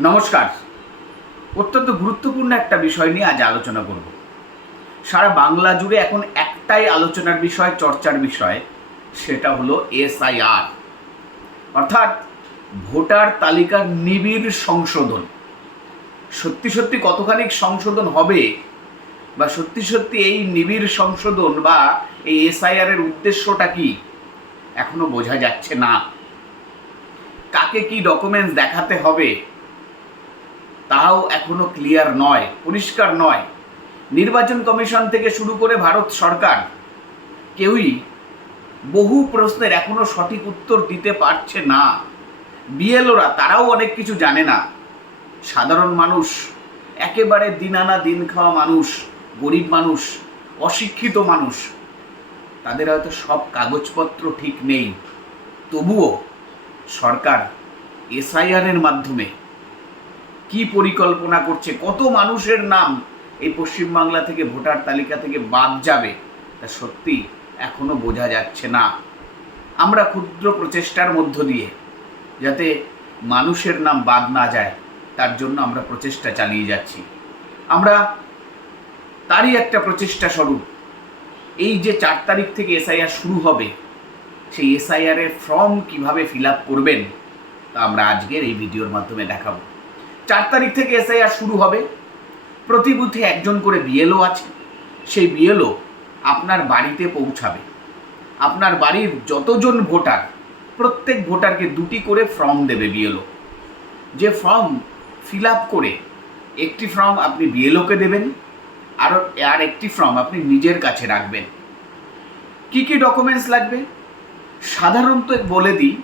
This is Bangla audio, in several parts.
নমস্কার। অত্যন্ত গুরুত্বপূর্ণ একটা বিষয় নিয়ে আজ আলোচনা করব। সারা বাংলা জুড়ে এখন একটাই আলোচনার বিষয়, চর্চার বিষয়, সেটা হলো এসআইআর। অর্থাৎ ভোটার তালিকার নিবিড় সংশোধন। সত্যি সত্যি কতখানি সংশোধন হবে বা সত্যি সত্যি এই নিবিড় সংশোধন বা এই এসআইআর এর উদ্দেশ্যটা কি, এখনও বোঝা যাচ্ছে না। কাকে কি ডকুমেন্টস দেখাতে হবে তাও এখনও ক্লিয়ার নয়, পরিষ্কার নয়। নির্বাচন কমিশন থেকে শুরু করে ভারত সরকার কেউই বহু প্রশ্নের এখনও সঠিক উত্তর দিতে পারছে না। বিএলওরা, তারাও অনেক কিছু জানে না। সাধারণ মানুষ, একেবারে দিন আনা দিন খাওয়া মানুষ, গরিব মানুষ, অশিক্ষিত মানুষ, তাদের হয়তো সব কাগজপত্র ঠিক নেই। তবুও সরকার এসআইআর এর মাধ্যমে কি পরিকল্পনা করছে? কত মানুষের নাম এই পশ্চিমবাংলা থেকে ভোটার তালিকা থেকে বাদ যাবে? তা সত্যি এখনও বোঝা যাচ্ছে না। আমরা ক্ষুদ্র প্রচেষ্টার মধ্য দিয়ে যাতে মানুষের নাম বাদ না যায়, তার জন্য আমরা প্রচেষ্টা চালিয়ে যাচ্ছি। আমরা তারই একটা প্রচেষ্টা স্বরূপ। এই যে চার তারিখ থেকে এসআইআর শুরু হবে, সেই এসআইআর এর ফর্ম কীভাবে ফিল আপ করবেন, তা আমরা আজকের এই ভিডিওর মাধ্যমে দেখাবো। চার তারিখ থেকে এসআইআর শুরু হবে। প্রতি বুথে একজন করে বিএলও আছে। সেই বিএলও আপনার বাড়িতে পৌঁছাবে। আপনার বাড়ির যতজন ভোটার, প্রত্যেক ভোটারকে দুটি করে ফর্ম দেবে বিএলও যে ফর্ম ফিল আপ করে একটি ফর্ম আপনি বিএলওকে দেবেন, আর আর একটি ফর্ম আপনি নিজের কাছে রাখবেন। কি কি ডকুমেন্টস লাগবে? সাধারণত বলে দিই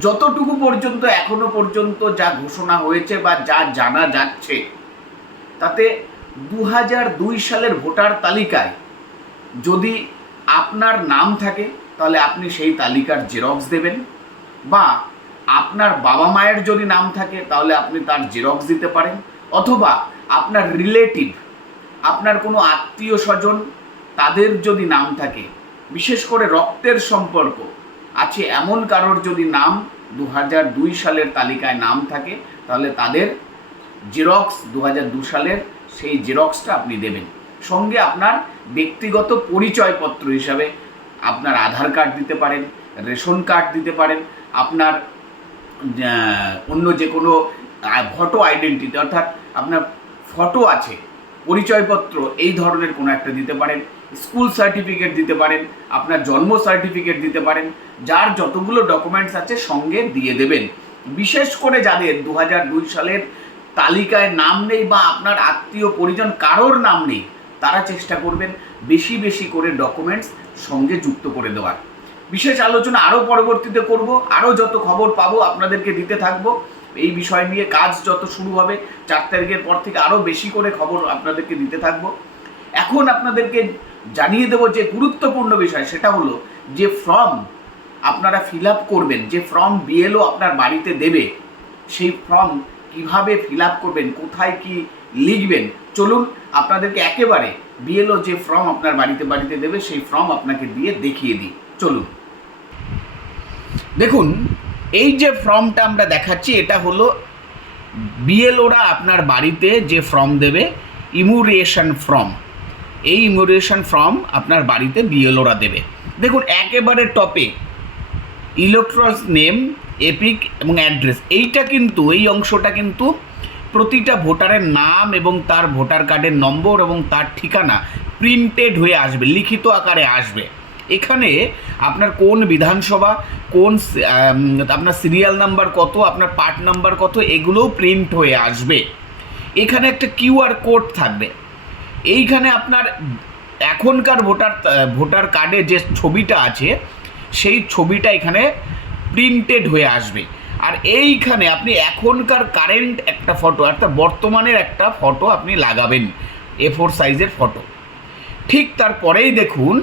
যতটুকু পর্যন্ত এখনও পর্যন্ত যা ঘোষণা হয়েছে বা যা জানা যাচ্ছে, তাতে দু দুই সালের ভোটার তালিকায় যদি আপনার নাম থাকে, তাহলে আপনি সেই তালিকার জেরক্স দেবেন। বা আপনার বাবা মায়ের যদি নাম থাকে, তাহলে আপনি তার জেরক্স দিতে পারেন। অথবা আপনার রিলেটিভ, আপনার কোনো আত্মীয় স্বজন, তাদের যদি নাম থাকে, বিশেষ করে রক্তের সম্পর্ক আছে এমন কারোর যদি নাম দু দুই সালের তালিকায় নাম থাকে, তাহলে তাদের জেরক্স দু দু সালের সেই জেরক্সটা আপনি দেবেন। সঙ্গে আপনার ব্যক্তিগত পরিচয়পত্র হিসাবে আপনার আধার কার্ড দিতে পারেন, রেশন কার্ড দিতে পারেন, আপনার অন্য যে কোনো ফটো আইডেন্টিটি অর্থাৎ আপনার ফটো আছে, পরিচয়পত্র, এই ধরনের কোনো একটা দিতে পারেন। স্কুল সার্টিফিকেট দিতে পারেন, আপনার জন্ম সার্টিফিকেট দিতে পারেন, যার যতগুলো ডকুমেন্টস আছে সঙ্গে দিয়ে দেবেন। বিশেষ করে যাদের দু দুই সালের তালিকায় নাম নেই বা আপনার আত্মীয় পরিজন কারোর নাম নেই, তারা চেষ্টা করবেন বেশি বেশি করে ডকুমেন্টস সঙ্গে যুক্ত করে দেওয়ার। বিশেষ আলোচনা আরও পরবর্তীতে করব আরও যত খবর পাবো আপনাদেরকে দিতে থাকব। এই বিষয় নিয়ে কাজ যত শুরু হবে, চার তারিখের পর থেকে আরও বেশি করে খবর আপনাদেরকে দিতে থাকব। এখন আপনাদেরকে জানিয়ে দেবো যে গুরুত্বপূর্ণ বিষয়, সেটা হলো যে ফর্ম আপনারা ফিল আপ করবেন, যে ফর্ম বিএলও আপনার বাড়িতে দেবে, সেই ফর্ম কীভাবে ফিল আপ করবেন, কোথায় কি লিখবেন, চলুন আপনাদেরকে একেবারে বিএলও যে ফর্ম আপনার বাড়িতে বাড়িতে দেবে, সেই ফর্ম আপনাকে দিয়ে দেখিয়ে দিই, চলুন। দেখুন, এই যে ফর্মটা আমরা দেখাচ্ছি, এটা হলো বিএলওরা আপনার বাড়িতে যে ফর্ম দেবে ইমুরিয়েশন ফর্ম। এই ইমুরিয়েশন ফর্ম আপনার বাড়িতে বিএলওরা দেবে। দেখুন, একেবারে টপে ইলেকট্রস নেম এপিক এবং অ্যাড্রেস এইটা কিন্তু, এই অংশটা কিন্তু প্রতিটা ভোটারের নাম এবং তার ভোটার কার্ডের নম্বর এবং তার ঠিকানা প্রিন্টেড হয়ে আসবে, লিখিত আকারে আসবে। এখানে আপনার কোন বিধানসভা, কোন আপনার সিরিয়াল নাম্বার কত, আপনার পার্ট নাম্বার কত, এগুলোও প্রিন্ট হয়ে আসবে। এখানে একটা কিউআর কোড থাকবে। এইখানে আপনার এখনকার ভোটার ভোটার কার্ডে যে ছবিটা আছে, সেই ছবিটা এখানে প্রিন্টেড হয়ে আসবে। আর এইখানে আপনি এখনকার কারেন্ট একটা ফটো অর্থাৎ বর্তমানের একটা ফটো আপনি লাগাবেন এ ফোর সাইজের ফটো ঠিক তারপরেই দেখুন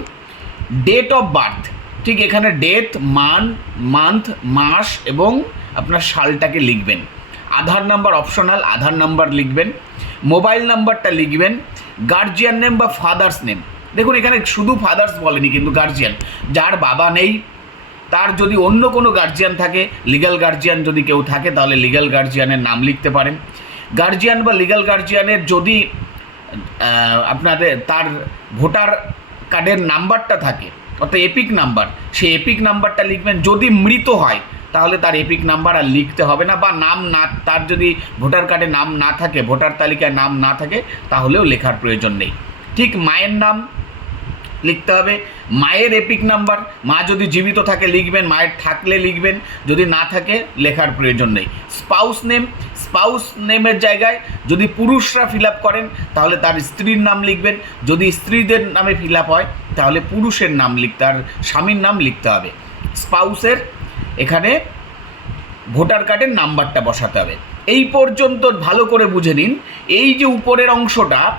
ডেট অফ বার্থ ঠিক এখানে ডেট মান মান্থ মাস এবং আপনার সালটাকে লিখবেন। Aadhaar number optional Aadhaar number লিখবেন। মোবাইল নাম্বারটা লিখবেন। গার্জিয়ান নেম বা ফাদার্স নেম দেখুন, এখানে শুধু ফাদার্স বলেনি, কিন্তু গার্জিয়ান যার বাবা নেই, তার যদি অন্য কোনো গার্জিয়ান থাকে লিগ্যাল গার্জিয়ান যদি কেউ থাকে, তাহলে লিগ্যাল গার্জিয়ানের নাম লিখতে পারেন। গার্জিয়ান বা লিগ্যাল গার্জিয়ানের যদি আপনাদের তার ভোটার কার্ডের নাম্বারটা থাকে, অর্থাৎ এপিক নাম্বার সেই এপিক নাম্বারটা লিখবেন। যদি মৃত হয় তাহলে তার এপিক নাম্বার আর লিখতে হবে না, বা নাম না, তার যদি ভোটার কার্ডে নাম না থাকে ভোটার তালিকায় নাম না থাকে, তাহলেও লেখার প্রয়োজন নেই। ঠিক মায়ের নাম লিখতে হবে। মায়ের এপিক নাম্বার মা যদি জীবিত থাকে লিখবেন, মায়ের থাকলে লিখবেন, যদি না থাকে লেখার প্রয়োজন নেই। স্পাউস নেম স্পাউস নেমের জায়গায় যদি পুরুষরা ফিল আপ করেন, তাহলে তার স্ত্রীর নাম লিখবেন। যদি স্ত্রীদের নামে ফিল আপ হয়, তাহলে পুরুষের নাম লিখতে আর স্বামীর নাম লিখতে হবে। স্পাউসের এখানে ভোটার কার্ডের নাম্বারটা বসাতে হবে। এই পর্যন্ত ভালো করে বুঝে নিন। এই যে উপরের অংশটা,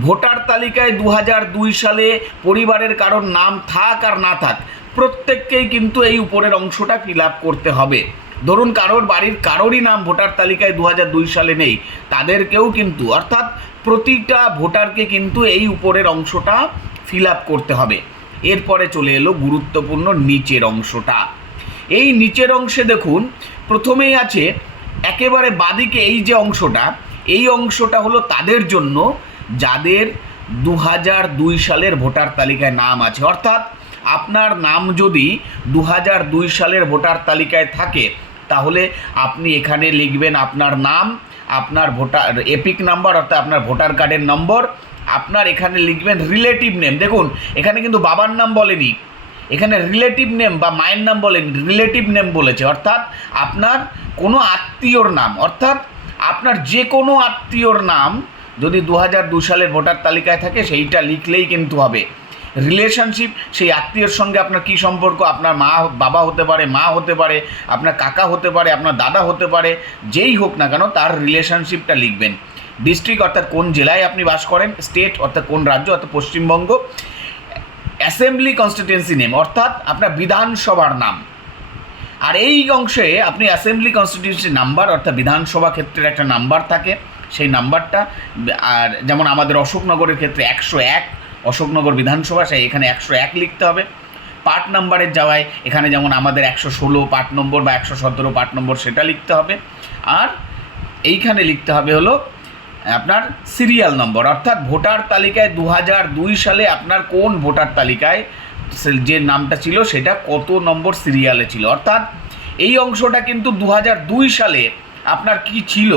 ভোটার তালিকায় দু দুই সালে পরিবারের কারোর নাম থাক আর না থাক, প্রত্যেককেই কিন্তু এই উপরের অংশটা ফিল করতে হবে। ধরুন কারোর বাড়ির কারোরই নাম ভোটার তালিকায় দু দুই সালে নেই, তাদেরকেও কিন্তু, অর্থাৎ প্রতিটা ভোটারকে কিন্তু এই উপরের অংশটা ফিল আপ করতে হবে। এরপরে চলে এলো গুরুত্বপূর্ণ নিচের অংশটা। এই নিচের অংশে দেখুন, প্রথমেই আছে একেবারে বাদিকে এই যে অংশটা, এই অংশটা হলো তাদের জন্য যাদের দু হাজার দুই সালের ভোটার তালিকায় নাম আছে। অর্থাৎ আপনার নাম যদি দু হাজার দুই সালের ভোটার তালিকায় থাকে, তাহলে আপনি এখানে লিখবেন আপনার নাম, আপনার ভোটার, এপিক নাম্বার, অর্থাৎ আপনার ভোটার কার্ডের নম্বর, আপনার এখানে লিখবেন রিলেটিভ নেম। দেখুন, এখানে কিন্তু বাবার নাম বলেনি। এখানে রিলেটিভ নেম বা মায়ের নাম বলেন রিলেটিভ নেম বলেছে। অর্থাৎ আপনার কোনো আত্মীয়র নাম, অর্থাৎ আপনার যে কোনো আত্মীয়র নাম যদি দু হাজার দু সালের ভোটার তালিকায় থাকে, সেইটা লিখলেই কিন্তু হবে। রিলেশনশিপ সেই আত্মীয়র সঙ্গে আপনার কী সম্পর্ক? আপনার মা, বাবা হতে পারে, মা হতে পারে, আপনার কাকা হতে পারে, আপনার দাদা হতে পারে, যেই হোক না কেন তার রিলেশনশিপটা লিখবেন। ডিস্ট্রিক্ট অর্থাৎ কোন জেলায় আপনি বাস করেন স্টেট অর্থাৎ কোন রাজ্য অর্থাৎ পশ্চিমবঙ্গ। অ্যাসেম্বলি কনস্টিটিউয়েন্সি নেম, অর্থাৎ আপনার বিধানসভার নাম। আর এই অংশে আপনি অ্যাসেম্বলি কনস্টিটিউয়েন্সি নাম্বার, অর্থাৎ বিধানসভা ক্ষেত্রের একটা নাম্বার থাকে। সেই নাম্বারটা, আর যেমন আমাদের অশোকনগরের ক্ষেত্রে একশো এক, অশোকনগর বিধানসভা, সেই এখানে একশো এক লিখতে হবে। পার্ট নাম্বারের যাওয়ায় এখানে যেমন আমাদের একশো ষোলো পার্ট নম্বর বা একশো সতেরো পার্ট নম্বর, সেটা লিখতে হবে। আর এইখানে লিখতে হবে হলো আপনার সিরিয়াল নম্বর অর্থাৎ ভোটার তালিকায় দু দুই সালে আপনার কোন ভোটার তালিকায় যে নামটা ছিল সেটা কত নম্বর সিরিয়ালে ছিল? অর্থাৎ এই অংশটা কিন্তু দু দুই সালে আপনার কি ছিল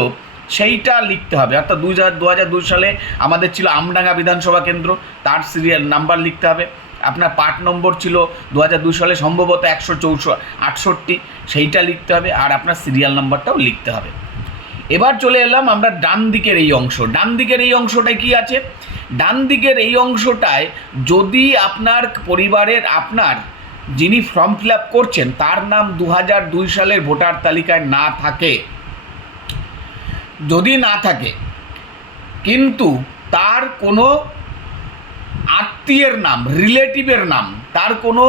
সেইটা লিখতে হবে। অর্থাৎ দুই হাজার দু সালে আমাদের ছিল আমডাঙ্গা বিধানসভা কেন্দ্র, তার সিরিয়াল নাম্বার লিখতে হবে। আপনার পার্ট নম্বর ছিল দু হাজার দুই সালে সম্ভবত একশো চৌষো আটষট্টি, সেইটা লিখতে হবে। আর আপনার সিরিয়াল নাম্বারটাও লিখতে হবে। এবার চলে এলাম আমরা ডান দিকের এই অংশ। ডান দিকের এই অংশটায় কি আছে? ডান দিকের এই অংশটায় যদি আপনার পরিবারের আপনার যিনি ফর্ম ফিল আপ করছেন, তার নাম দু দুই সালের ভোটার তালিকায় না থাকে। যদি না থাকে, কিন্তু তার কোনো আত্মীয়ের নাম, রিলেটিভের নাম, তার কোনো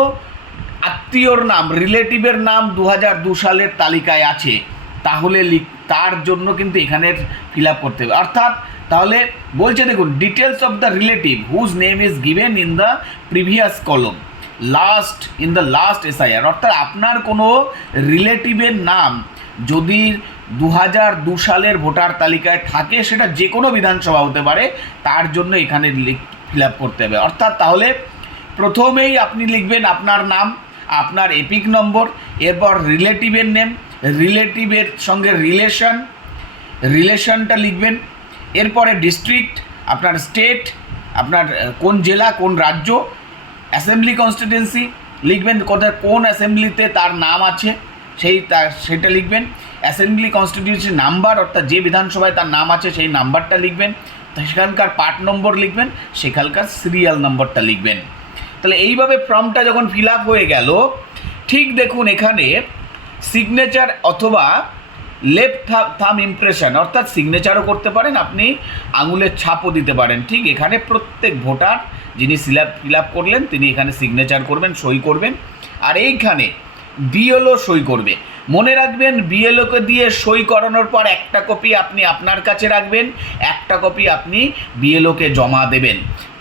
আত্মীয়র নাম, রিলেটিভের নাম দু সালের তালিকায় আছে। তাহলে তার জন্য কিন্তু এখানে ফিল আপ করতে হবে। অর্থাৎ তাহলে বলছে দেখুন details of the relative whose name is given in the previous column last in the last SIR অর্থাৎ আপনার কোনো রিলেটিভের নাম যদি দু হাজার দু সালের ভোটার তালিকায় থাকে, সেটা যে কোনো বিধানসভা হতে পারে, তার জন্য এখানে ফিল আপ করতে হবে। অর্থাৎ তাহলে প্রথমেই আপনি লিখবেন আপনার নাম, আপনার এপিক নম্বর, এরপর রিলেটিভের নেম রিলেটিভের সঙ্গে রিলেশন, রিলেশনটা লিখবেন। এরপরে ডিস্ট্রিক্ট, আপনার স্টেট, আপনার কোন জেলা, কোন রাজ্য, অ্যাসেম্বলি কনস্টিটিউয়েন্সি লিখবেন, কোথায়, কোন অ্যাসেম্বলিতে তার নাম আছে, সেই তার সেটা লিখবেন। অ্যাসেম্বলি কনস্টিটিউয়েন্সি নাম্বার, অর্থাৎ যে বিধানসভায় তার নাম আছে, সেই নাম্বারটা লিখবেন। সেখানকার পার্ট নম্বর লিখবেন, সেখানকার সিরিয়াল নম্বরটা লিখবেন। তাহলে এইভাবে ফর্মটা যখন ফিল আপ হয়ে গেল, ঠিক দেখুন এখানে সিগনেচার অথবা লেফট থাম ইমপ্রেশন অর্থাৎ সিগনেচারও করতে পারেন, আপনি আঙুলের ছাপও দিতে পারেন। ঠিক এখানে প্রত্যেক ভোটার যিনি ফিল আপ ফিল আপ করলেন, তিনি এখানে সিগনেচার করবেন, সই করবেন। আর এইখানে বিএলও সই করবে। মনে রাখবেন বিএলওকে দিয়ে সই করানোর পর একটা কপি আপনি আপনার কাছে রাখবেন, একটা কপি আপনি বিএলওকে জমা দেবেন।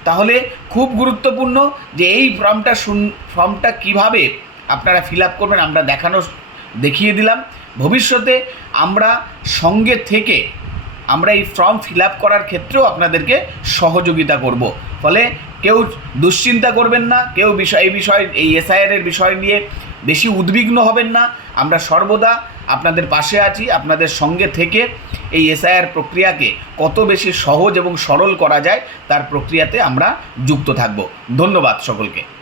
তাহলে খুব গুরুত্বপূর্ণ যে এই ফর্মটা শুন ফর্মটা কীভাবে আপনারা ফিল আপ করবেন, আমরা দেখানো দেখিয়ে দিলাম। ভবিষ্যতে আমরা সঙ্গে থেকে আমরা এই ফর্ম ফিল আপ করার ক্ষেত্রেও আপনাদেরকে সহযোগিতা করব। ফলে কেউ দুশ্চিন্তা করবেন না, কেউ বিষয়, এই বিষয়, এই এসআইআরের বিষয় নিয়ে বেশি উদ্বিগ্ন হবেন না। আমরা সর্বদা আপনাদের পাশে আছি, আপনাদের সঙ্গে থেকে এই এসআইআর প্রক্রিয়াকে কত বেশি সহজ এবং সরল করা যায়, তার প্রক্রিয়াতে আমরা যুক্ত থাকব। ধন্যবাদ সকলকে।